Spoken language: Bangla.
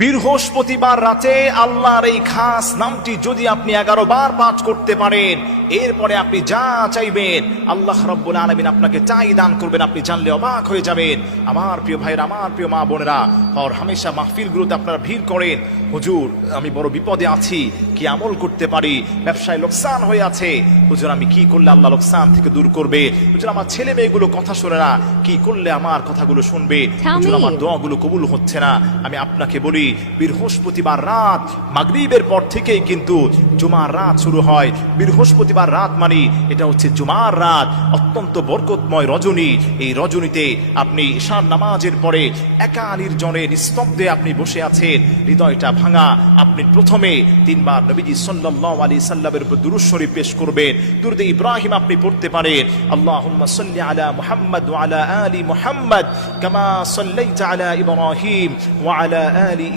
বৃহস্পতিবার রাতে আল্লাহর এই খাস নামটি যদি আপনি এগারো বার পাঠ করতে পারেন এরপরে আপনি যা চাইবেন আল্লাহ রব্বুল আলমিন আপনাকে চাই দান করবেন আপনি জানলে অবাক হয়ে যাবেন। আমার প্রিয় ভাইয়ের আমার প্রিয় মা বোনেরা আর হামেশা মাহফিলগুলোতে আপনারা ভিড় করেন। হুজুর আমি বড় বিপদে আছি কি আমল করতে পারি? ব্যবসায় লোকসান হয়ে আছে। হুজুর আমি কি করলে আল্লাহ লোকসান থেকে দূর করবে? হুজুর আমার ছেলে মেয়েগুলো কথা শোনে না কি করলে আমার কথাগুলো শুনবে? হুজুর আমার দোয়াগুলো কবুল হচ্ছে না। আমি আপনাকে বলি বৃহস্পতিবার রাত, মাগরিবের পর থেকেই কিন্তু জুমার রাত শুরু হয়। বৃহস্পতিবার রাত মানে এটা হচ্ছে জুমার রাত, অত্যন্ত বরকতময় রজনী। এই রজনীতে আপনি ঈশান নামাজের পরে একা নির্জনে নিস্তব্ধে আপনি বসে আছেন, হৃদয়টা ভাঙা। আপনি প্রথমে তিনবার নবীজি সাল্লাল্লাহু আলাইহি সাল্লামের উপর দুরূদ শরীফ পেশ করবেন। দুরুদে ইব্রাহিম আপনি পড়তে পারেন আল্লাহ সাল্লি আলা মুহাম্মদ আলা আলি মুহাম্মদ কামা সাল্লাইতা আলা ইব্রাহিম ওয়া আলা আলি